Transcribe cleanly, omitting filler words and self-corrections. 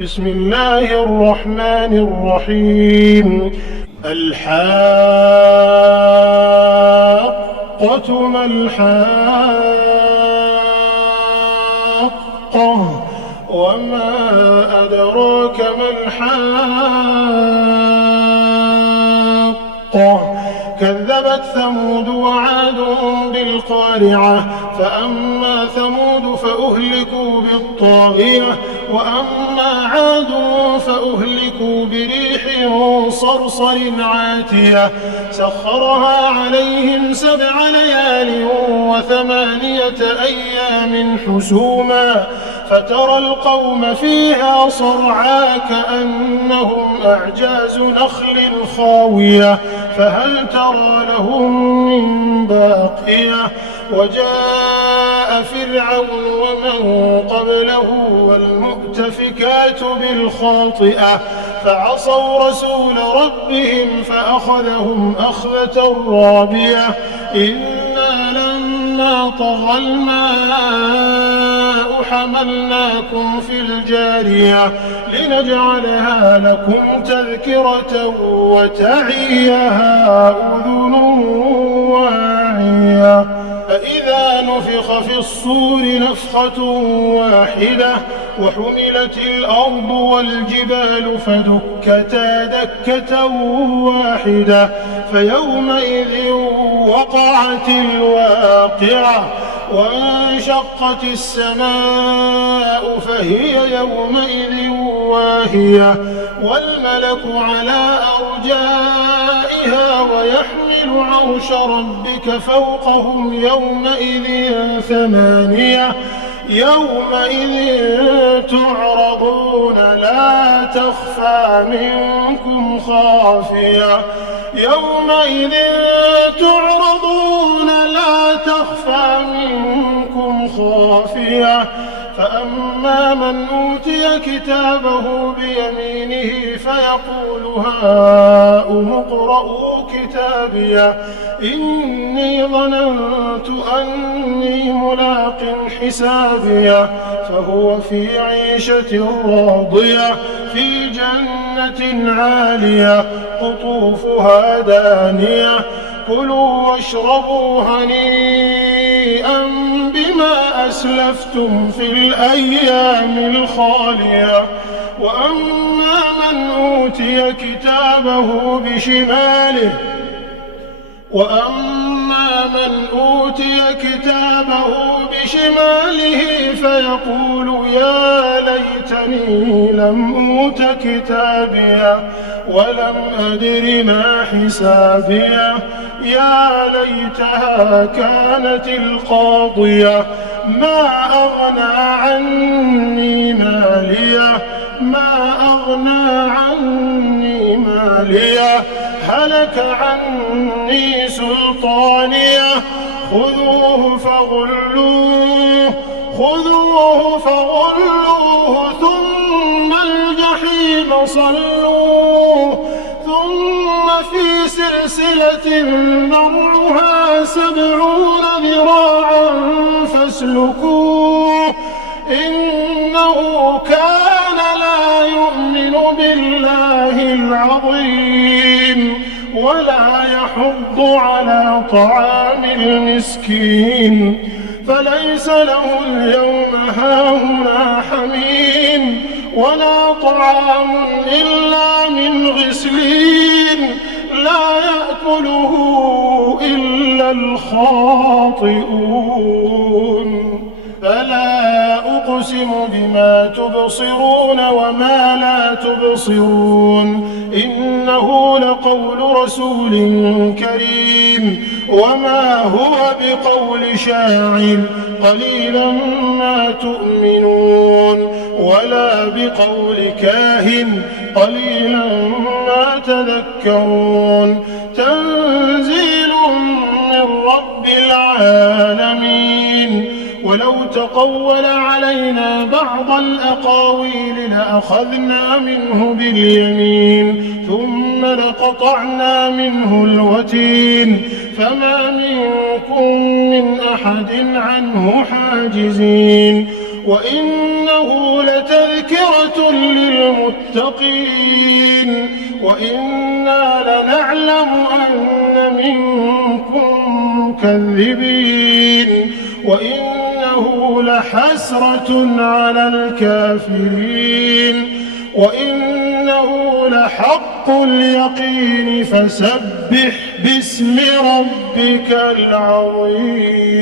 بسم الله الرحمن الرحيم. الحاقة ما الحاقة وما أدراك ما الحاقة كذبت ثمود وعاد بالقارعة فأما ثمود فأهلكوا بالطاغية وأما عاد فأهلكوا بريح صرصر عاتية سخرها عليهم 7 ليال و8 أيام حسوما فترى القوم فيها صرعى كأنهم أعجاز نخل خاوية فهل ترى لهم من باقية وجاء فرعون ومن قبله والمؤتفكات بالخاطئة فعصوا رسول ربهم فأخذهم أخذة رابية إنا لما طغى الماء حملناكم في الجارية لنجعلها لكم تذكرة وتعيها أذن واعية فإذا نفخ في الصور نفخة واحدة وحملت الأرض والجبال فدكتا دكة واحدة فيومئذ وقعت الواقعة وانشقت السماء فهي يومئذ واهية والملك على أرجائها ويحمل عرش ربك فوقهم يومئذ 8 يومئذ تعرضون لا تخفى منكم خافية يومئذ تعرضون لا تخفى منكم خافية فأما من أوتي كتابه بيمينه فيقول هاؤم اقرءوا كتابيه إني ظننت أني ملاق حسابيه فهو في عيشة راضية في جنة عالية قطوفها دانية كلوا واشربوا هنيئا بما أسلفتم في الأيام الخالية وأما من أوتي كتابه بشماله فيقول يا ليتني لم أوت كتابيه ولم أدر ما حسابيه يا ليتها كانت القاضية ما أغنى عني ماليه هلك عني سلطانيه خذوه فغلوه ثم الجحيم صلوه ثم في سلسلة ذرعها 70 ذراعا فاسلكوه إنه كان لا يؤمن بالله العظيم ولا يحض على طعام المسكين فليس له اليوم هاهنا حميم ولا طعام إلا من غسلين لا يأكله إلا الخاطئون فلا أقسم بما تبصرون وما لا تبصرون إنه لقول رسول كريم وما هو بقول شاعر قليلا ما تؤمنون ولا بقول كاهن قليلا ما تذكرون تنزيل من رب العالمين ولو تقول علينا بعض الأقاويل لأخذنا منه باليمين ثم لقطعنا منه الوتين فما منكم من أحد عنه حاجزين وإنه لتذكرة للمتقين وإنا لنعلم أن منكم مكذبين وإنه لحسرة على الكافرين وإنه لحق اليقين فسبح باسم ربك العظيم.